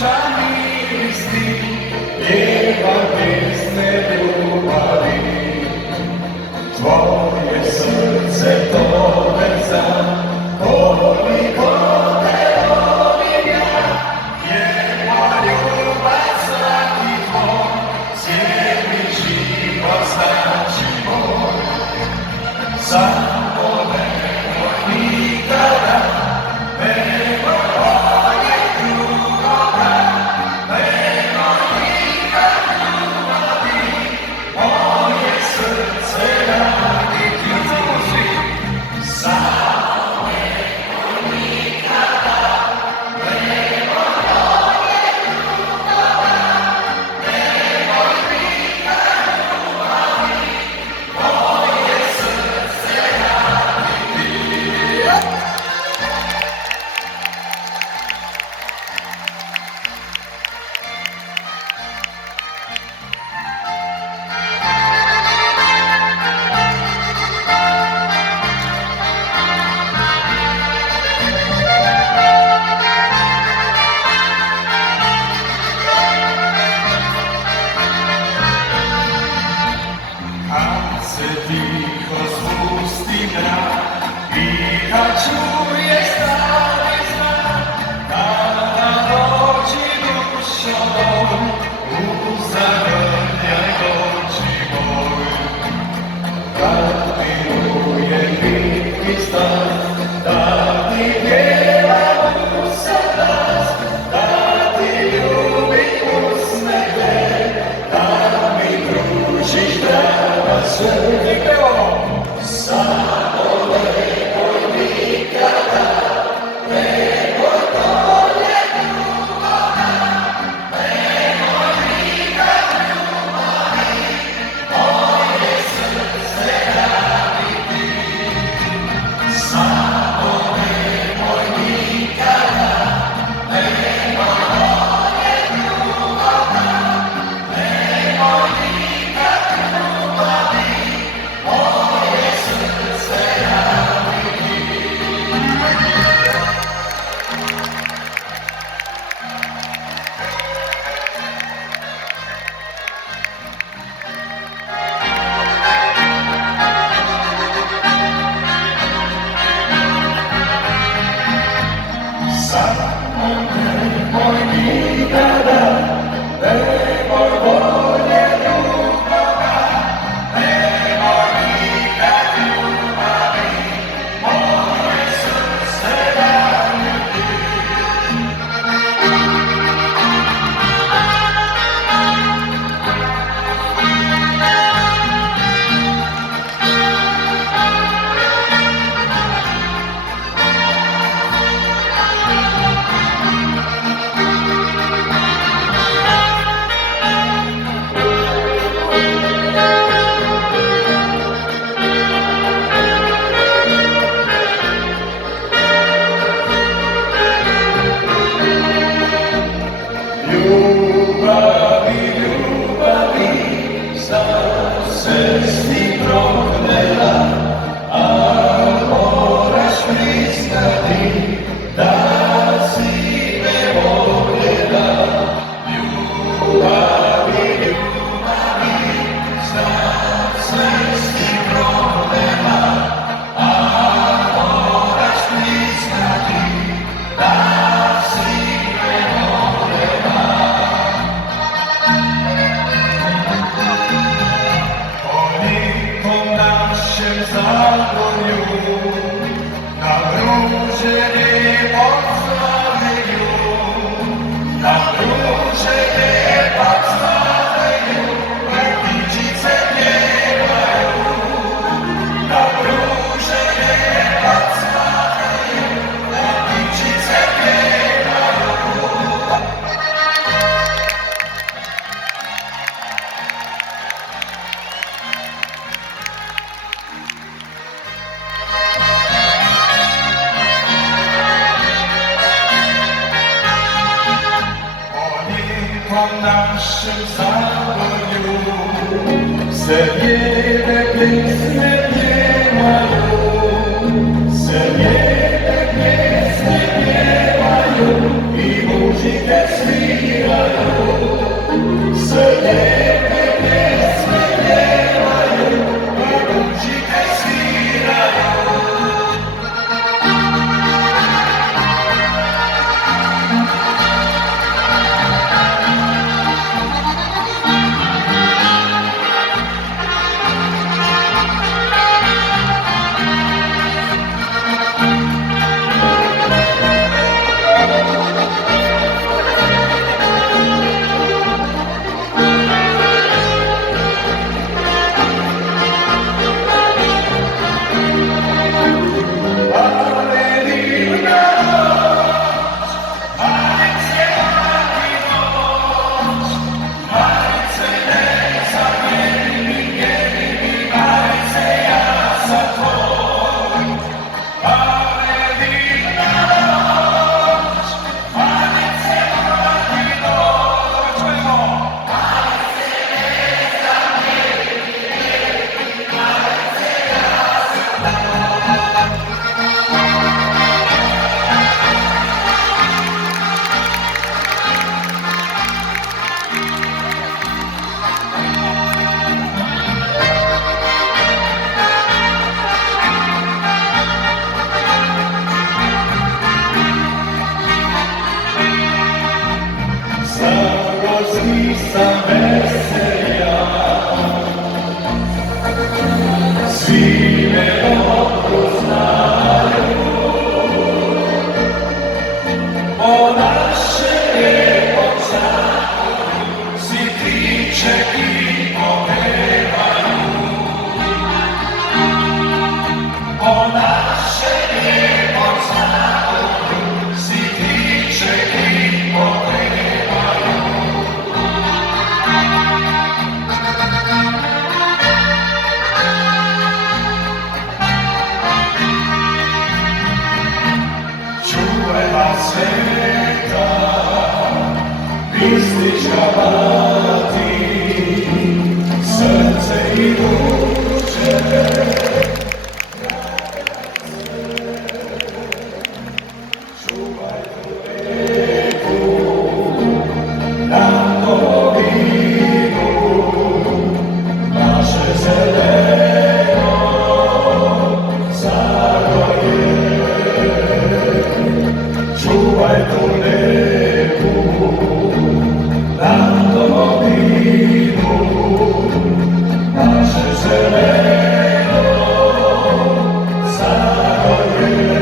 oczami sny, nieba piękne lubawi. Twoje serce to łza, boli ja. Nieba luba znaki Twą, z ziemi żywot znaczy mój. Samolego nikada, mego nie drugoga, mego nikada lubi, moje serce rani Ty. Samolego nikada, mego nie drugoga, mego nikada lubi, moje serce rani Ty. Chcę ticho z ust i bram, kicha czuje stary znak, na narodzie duszą, uzagadniaj oczy moje. Gratuluję wielki stan, dany wiela musa nas, dany lubi ustne chleb, damy wrócić prawa słowy pełno. Samolego nikada, mego to nie drugoga, mego nikada lubi, moje serce rani Ty. Samolego nikada, mego nie drugoga, mego nikada lubi, moje serce rani Ty. Samolego nikada, mego nie drugoga, mego nikada lubi, moje serce rani Ty. Lubawi, sesni prognela, amora špristati, da si me voljela. Ljubavi, sesni prognela, amora špristati, da si me voljela. Po naszym Zagorju, na róże nie podstawieniu, na róże nie podstawieniu, jak widzice nie mają. Na róże nie podstawieniu, jak widzice nie mają. Po naszym Zagorju, serwiere piękne piewają, serwiere piękne piewają i muzykę Karpaty, serce i duże. Czuwaj do wieku, nam domowinu, nasze zeleno zagoje. Czuwaj do wieku, nam domowinu, nasze zeleno zagoje.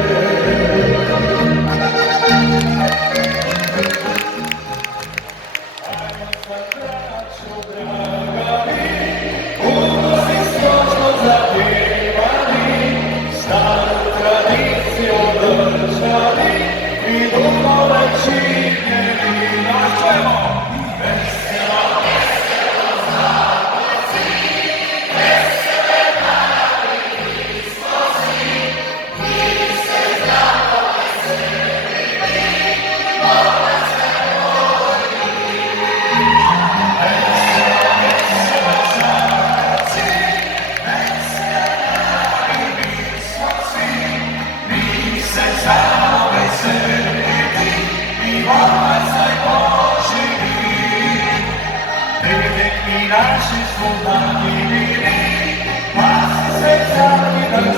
Nasi słowa, pasy serca i tak